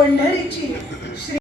पंढरीची Shri